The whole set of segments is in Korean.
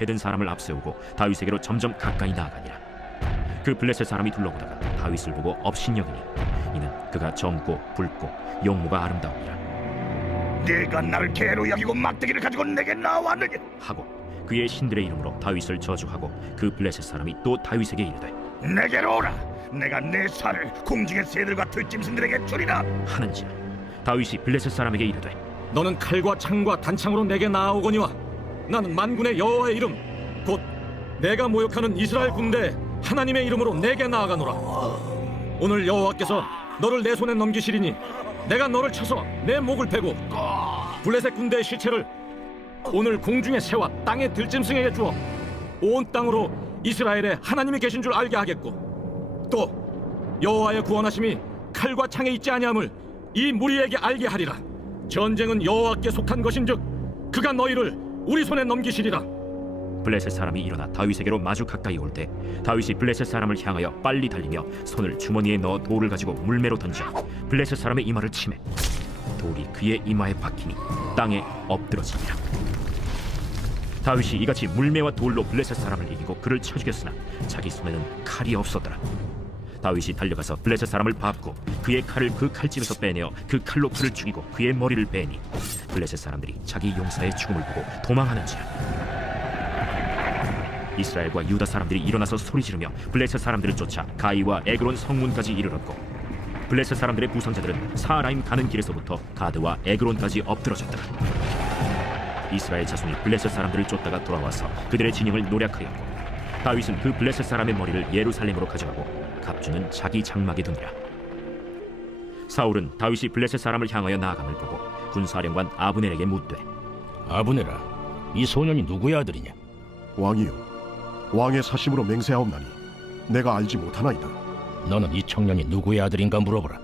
패든 사람을 앞세우고 다윗에게로 점점 가까이 나아가니라. 그 블레셋 사람이 둘러보다가 다윗을 보고 업신여기니 이는 그가 젊고 붉고 용모가 아름다우니라 네가 나를 개로 여기고 막대기를 가지고 내게 나왔느냐? 하고 그의 신들의 이름으로 다윗을 저주하고 그 블레셋 사람이 또 다윗에게 이르되 내게로 오라. 내가 내 살을 궁중의 새들과 들짐승들에게 주리라. 하는지라. 다윗이 블레셋 사람에게 이르되 너는 칼과 창과 단창으로 내게 나아오거니와 나는 만군의 여호와의 이름 곧 내가 모욕하는 이스라엘 군대 하나님의 이름으로 내게 나아가노라. 오늘 여호와께서 너를 내 손에 넘기시리니 내가 너를 쳐서 내 목을 베고 블레셋 군대의 시체를 오늘 공중의 새와 땅의 들짐승에게 주어 온 땅으로 이스라엘에 하나님이 계신 줄 알게 하겠고 또 여호와의 구원하심이 칼과 창에 있지 아니함을 이 무리에게 알게 하리라. 전쟁은 여호와께 속한 것인즉 그가 너희를 우리 손에 넘기시리라. 블레셋 사람이 일어나 다윗에게로 마주 가까이 올 때 다윗이 블레셋 사람을 향하여 빨리 달리며 손을 주머니에 넣어 돌을 가지고 물매로 던져 블레셋 사람의 이마를 치매 돌이 그의 이마에 박히니 땅에 엎드러지니라. 다윗이 이같이 물매와 돌로 블레셋 사람을 이기고 그를 쳐 죽였으나 자기 손에는 칼이 없었더라. 다윗이 달려가서 블레셋 사람을 밟고 그의 칼을 그 칼집에서 빼내어 그 칼로 그를 죽이고 그의 머리를 베니 블레셋 사람들이 자기 용사의 죽음을 보고 도망하는지라. 이스라엘과 유다 사람들이 일어나서 소리 지르며 블레셋 사람들을 쫓아 가이와 에그론 성문까지 이르렀고 블레셋 사람들의 부상자들은 사라임 가는 길에서부터 가드와 에그론까지 엎드러졌더라. 이스라엘 자손이 블레셋 사람들을 쫓다가 돌아와서 그들의 진영을 노략하였고 다윗은 그 블레셋 사람의 머리를 예루살렘으로 가져가고 갑주는 자기 장막에 두니라. 사울은 다윗이 블레셋 사람을 향하여 나아감을 보고 군사령관 아브넬에게 묻되 아브넬아, 이 소년이 누구의 아들이냐? 왕이요, 왕의 사심으로 맹세하옵나니 내가 알지 못하나이다. 너는 이 청년이 누구의 아들인가 물어보라.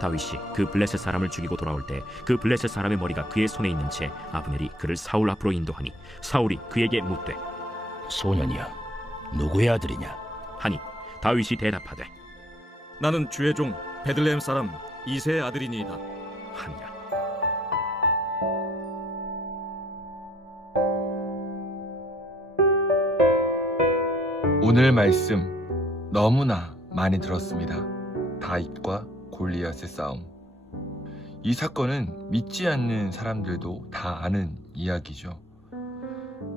다윗이 그 블레셋 사람을 죽이고 돌아올 때 그 블레셋 사람의 머리가 그의 손에 있는 채 아브넬이 그를 사울 앞으로 인도하니 사울이 그에게 묻되 소년이여, 누구의 아들이냐? 하니 다윗이 대답하되 나는 주의 종 베들레헴 사람 이새의 아들이니이다 하니라. 오늘 말씀 너무나 많이 들었습니다. 다윗과 골리앗의 싸움. 이 사건은 믿지 않는 사람들도 다 아는 이야기죠.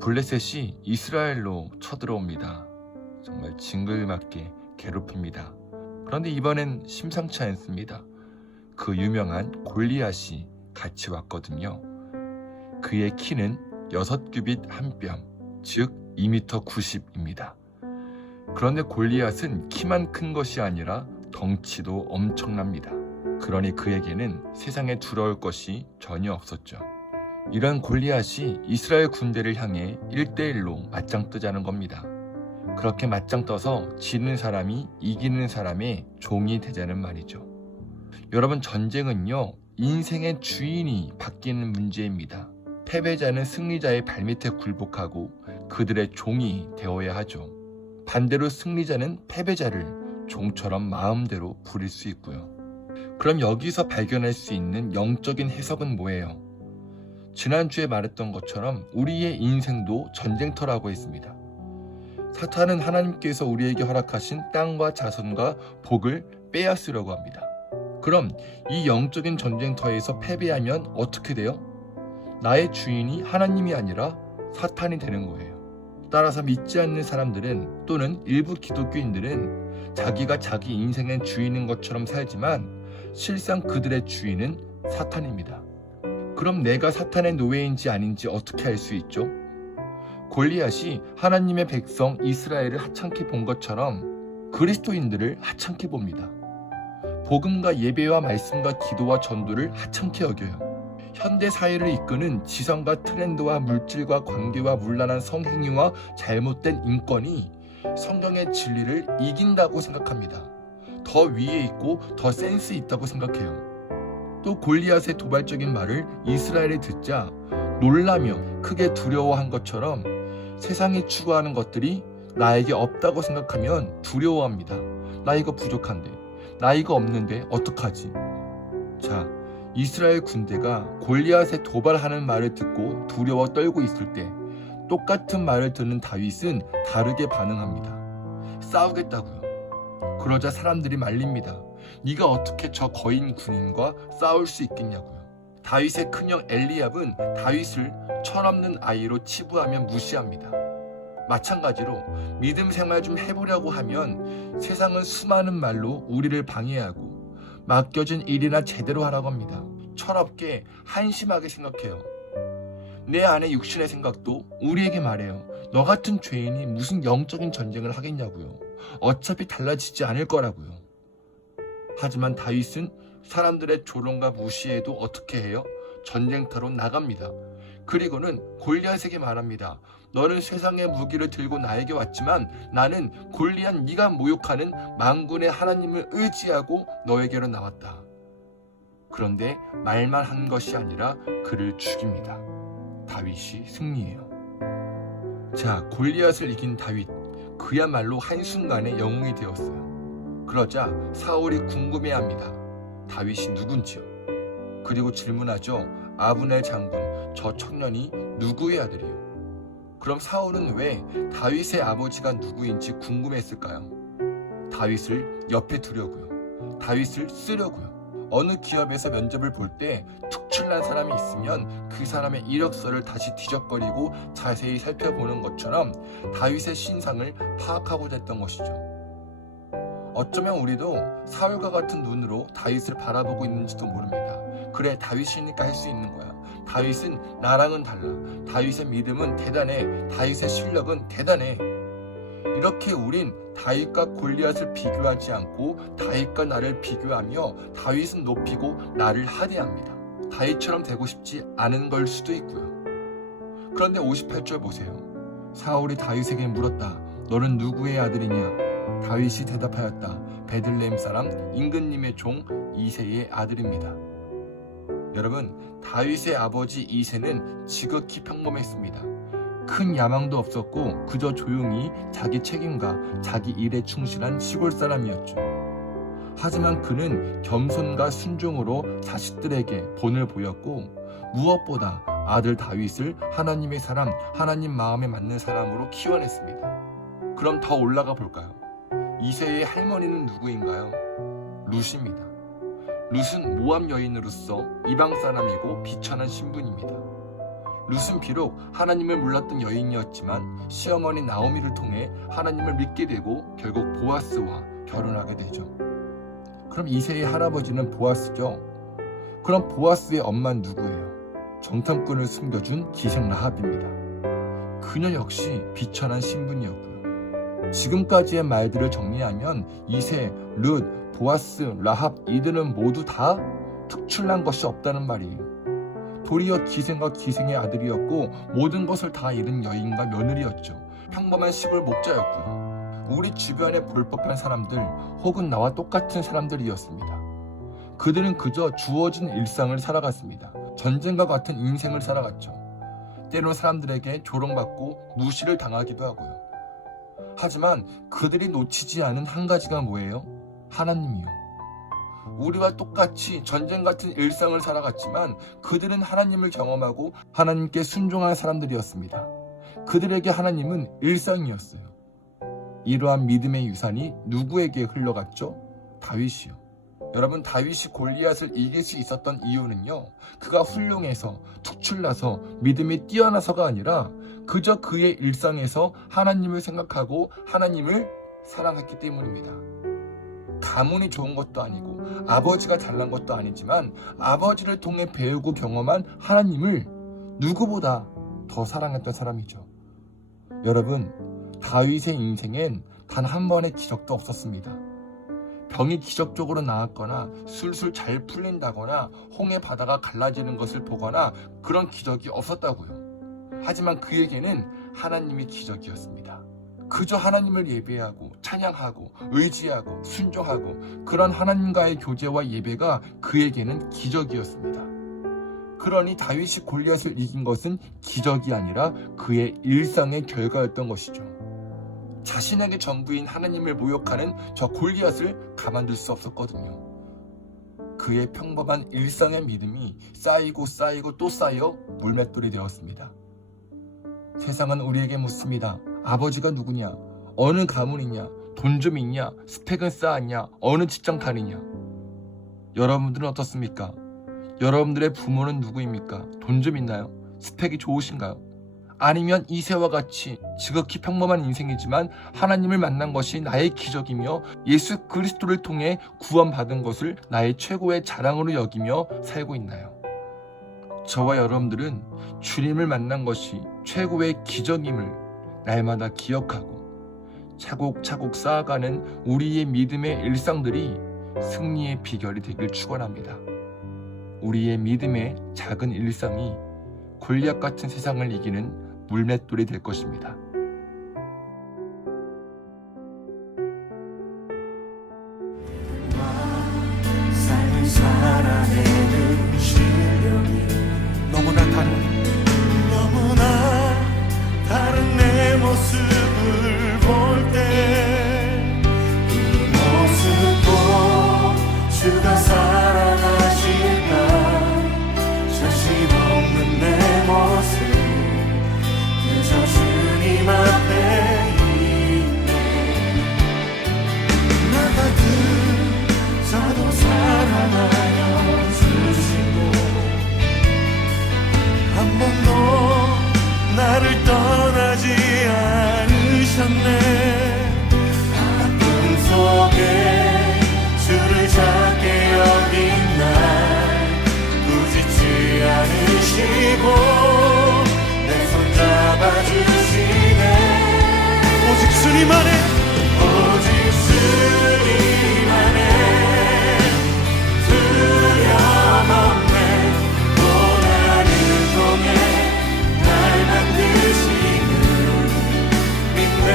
블레셋이 이스라엘로 쳐들어옵니다. 정말 징글맞게 괴롭힙니다. 그런데 이번엔 심상치 않습니다. 그 유명한 골리앗이 같이 왔거든요. 그의 키는 6규빗 1뼘, 즉 2m 90입니다. 그런데 골리앗은 키만 큰 것이 아니라 덩치도 엄청납니다. 그러니 그에게는 세상에 두려울 것이 전혀 없었죠. 이런 골리앗이 이스라엘 군대를 향해 1대1로 맞짱 뜨자는 겁니다. 그렇게 맞짱 떠서 지는 사람이 이기는 사람의 종이 되자는 말이죠. 여러분, 전쟁은요, 인생의 주인이 바뀌는 문제입니다. 패배자는 승리자의 발밑에 굴복하고 그들의 종이 되어야 하죠. 반대로 승리자는 패배자를 종처럼 마음대로 부릴 수 있고요. 그럼 여기서 발견할 수 있는 영적인 해석은 뭐예요? 지난주에 말했던 것처럼 우리의 인생도 전쟁터라고 했습니다. 사탄은 하나님께서 우리에게 허락하신 땅과 자손과 복을 빼앗으려고 합니다. 그럼 이 영적인 전쟁터에서 패배하면 어떻게 돼요? 나의 주인이 하나님이 아니라 사탄이 되는 거예요. 따라서 믿지 않는 사람들은 또는 일부 기독교인들은 자기가 자기 인생의 주인인 것처럼 살지만 실상 그들의 주인은 사탄입니다. 그럼 내가 사탄의 노예인지 아닌지 어떻게 알 수 있죠? 골리앗이 하나님의 백성 이스라엘을 하찮게 본 것처럼 그리스도인들을 하찮게 봅니다. 복음과 예배와 말씀과 기도와 전도를 하찮게 여겨요. 현대 사회를 이끄는 지성과 트렌드와 물질과 관계와 문란한 성행위와 잘못된 인권이 성경의 진리를 이긴다고 생각합니다. 더 위에 있고 더 센스 있다고 생각해요. 또 골리앗의 도발적인 말을 이스라엘이 듣자 놀라며 크게 두려워한 것처럼 세상이 추구하는 것들이 나에게 없다고 생각하면 두려워합니다. 나 이거 부족한데, 나 이거 없는데 어떡하지? 자, 이스라엘 군대가 골리앗의 도발하는 말을 듣고 두려워 떨고 있을 때 똑같은 말을 듣는 다윗은 다르게 반응합니다. 싸우겠다고요. 그러자 사람들이 말립니다. 네가 어떻게 저 거인 군인과 싸울 수 있겠냐고요. 다윗의 큰형 엘리압은 다윗을 철없는 아이로 치부하며 무시합니다. 마찬가지로 믿음 생활 좀 해보려고 하면 세상은 수많은 말로 우리를 방해하고 맡겨진 일이나 제대로 하라고 합니다. 철없게 한심하게 생각해요. 내 안에 육신의 생각도 우리에게 말해요. 너 같은 죄인이 무슨 영적인 전쟁을 하겠냐고요. 어차피 달라지지 않을 거라고요. 하지만 다윗은 사람들의 조롱과 무시에도 어떻게 해요? 전쟁터로 나갑니다. 그리고는 골리앗에게 말합니다. 너는 세상의 무기를 들고 나에게 왔지만 나는 골리앗 네가 모욕하는 만군의 하나님을 의지하고 너에게로 나왔다. 그런데 말만 한 것이 아니라 그를 죽입니다. 다윗이 승리해요. 자, 골리앗을 이긴 다윗, 그야말로 한순간에 영웅이 되었어요. 그러자 사울이 궁금해합니다. 다윗이 누군지요? 그리고 질문하죠. 아브넬 장군, 저 청년이 누구의 아들이요? 그럼 사울은 왜 다윗의 아버지가 누구인지 궁금했을까요? 다윗을 옆에 두려고요. 다윗을 쓰려고요. 어느 기업에서 면접을 볼 때 특출난 사람이 있으면 그 사람의 이력서를 다시 뒤적거리고 자세히 살펴보는 것처럼 다윗의 신상을 파악하고자 했던 것이죠. 어쩌면 우리도 사울과 같은 눈으로 다윗을 바라보고 있는지도 모릅니다. 그래, 다윗이니까 할 수 있는 거야. 다윗은 나랑은 달라. 다윗의 믿음은 대단해. 다윗의 실력은 대단해. 이렇게 우린 다윗과 골리앗을 비교하지 않고 다윗과 나를 비교하며 다윗은 높이고 나를 하대합니다. 다윗처럼 되고 싶지 않은 걸 수도 있고요. 그런데 58절 보세요. 사울이 다윗에게 물었다. 너는 누구의 아들이냐? 다윗이 대답하였다. 베들레헴 사람 임금님의 종 이새의 아들입니다. 여러분, 다윗의 아버지 이새는 지극히 평범했습니다. 큰 야망도 없었고 그저 조용히 자기 책임과 자기 일에 충실한 시골 사람이었죠. 하지만 그는 겸손과 순종으로 자식들에게 본을 보였고 무엇보다 아들 다윗을 하나님의 사람, 하나님 마음에 맞는 사람으로 키워냈습니다. 그럼 더 올라가 볼까요? 이새의 할머니는 누구인가요? 룻입니다. 룻은 모압 여인으로서 이방 사람이고 비천한 신분입니다. 룻은 비록 하나님을 몰랐던 여인이었지만 시어머니 나오미를 통해 하나님을 믿게 되고 결국 보아스와 결혼하게 되죠. 그럼 이새의 할아버지는 보아스죠. 그럼 보아스의 엄마는 누구예요? 정탐꾼을 숨겨준 기생 라합입니다. 그녀 역시 비천한 신분이었고요. 지금까지의 말들을 정리하면 이새, 룻, 보아스, 라합 이들은 모두 다 특출난 것이 없다는 말이에요. 도리어 기생과 기생의 아들이었고 모든 것을 다 잃은 여인과 며느리였죠. 평범한 시골 목자였고요. 우리 주변에 볼 법한 사람들 혹은 나와 똑같은 사람들이었습니다. 그들은 그저 주어진 일상을 살아갔습니다. 전쟁과 같은 인생을 살아갔죠. 때론 사람들에게 조롱받고 무시를 당하기도 하고요. 하지만 그들이 놓치지 않은 한 가지가 뭐예요? 하나님이요. 우리와 똑같이 전쟁 같은 일상을 살아갔지만 그들은 하나님을 경험하고 하나님께 순종한 사람들이었습니다. 그들에게 하나님은 일상이었어요. 이러한 믿음의 유산이 누구에게 흘러갔죠? 다윗이요. 여러분, 다윗이 골리앗을 이길 수 있었던 이유는요, 그가 훌륭해서 특출나서 믿음이 뛰어나서가 아니라 그저 그의 일상에서 하나님을 생각하고 하나님을 사랑했기 때문입니다. 가문이 좋은 것도 아니고 아버지가 잘난 것도 아니지만 아버지를 통해 배우고 경험한 하나님을 누구보다 더 사랑했던 사람이죠. 여러분, 다윗의 인생엔 단 한 번의 기적도 없었습니다. 병이 기적적으로 나았거나 술술 잘 풀린다거나 홍해 바다가 갈라지는 것을 보거나 그런 기적이 없었다고요. 하지만 그에게는 하나님이 기적이었습니다. 그저 하나님을 예배하고 찬양하고 의지하고 순종하고 그런 하나님과의 교제와 예배가 그에게는 기적이었습니다. 그러니 다윗이 골리앗을 이긴 것은 기적이 아니라 그의 일상의 결과였던 것이죠. 자신에게 전부인 하나님을 모욕하는 저 골리앗을 가만둘 수 없었거든요. 그의 평범한 일상의 믿음이 쌓이고 쌓이고 또 쌓여 물맷돌이 되었습니다. 세상은 우리에게 묻습니다. 아버지가 누구냐? 어느 가문이냐? 돈 좀 있냐? 스펙은 쌓았냐? 어느 직장 다니냐? 여러분들은 어떻습니까? 여러분들의 부모는 누구입니까? 돈 좀 있나요? 스펙이 좋으신가요? 아니면 이세와 같이 지극히 평범한 인생이지만 하나님을 만난 것이 나의 기적이며 예수 그리스도를 통해 구원받은 것을 나의 최고의 자랑으로 여기며 살고 있나요? 저와 여러분들은 주님을 만난 것이 최고의 기적임을 날마다 기억하고 차곡차곡 쌓아가는 우리의 믿음의 일상들이 승리의 비결이 되길 축원합니다. 우리의 믿음의 작은 일상이 골리앗 같은 세상을 이기는 물맷돌이 될 것입니다. 삶을 살아내는 실력이 너무나 다른 내 모습을 볼 때 이 모습도 주가 사랑하실까 자신 없는 내 모습 그저 주님 앞에 있네 나 같은 자도 사랑하여 주시고 한 번도 나를 떠나지 않으셨네 아픔 속에 주를 찾게 여긴 날 부짓지 않으시고 내 손 잡아주시네 오직 주님 안에 오직 주님 안에 두려움 없네 고난을 통해 날 만드시는 믿네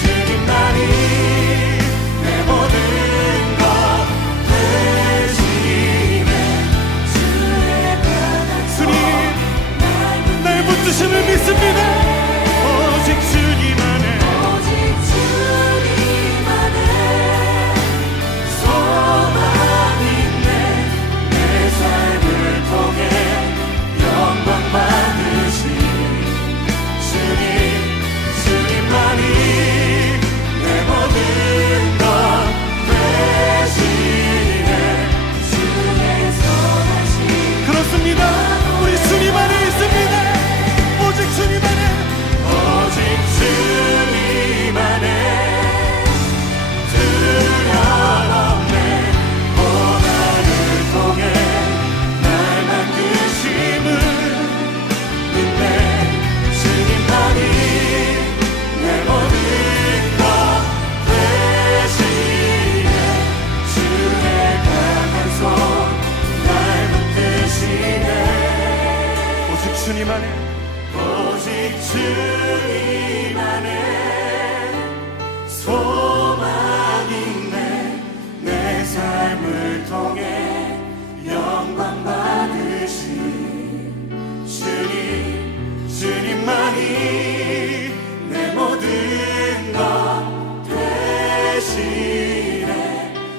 주님만이 내 모든 것 대신에 주의 주님 날 붙드심을 믿습니다 오직 주님 안에 소망 있네 내 삶을 통해 영광 받으신 주님만이 내 모든 것 대신에 주의 선하신 그렇습니다 우리 주님 안에 있습니다 오직 주님 안에 두려움 없네 고난을 통해 날 만드심을 믿네 주님만이 내 모든 것 대신에 주의 강한 손 날 붙드시네 오직 주님 안에 소망 있네 내 삶을 통해 영광 받으신 주님만이 내 모든 것 대신에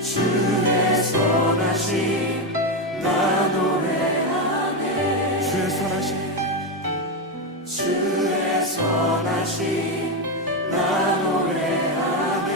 주의 선하심 나 노래하네 주의 선하심 나 노래하네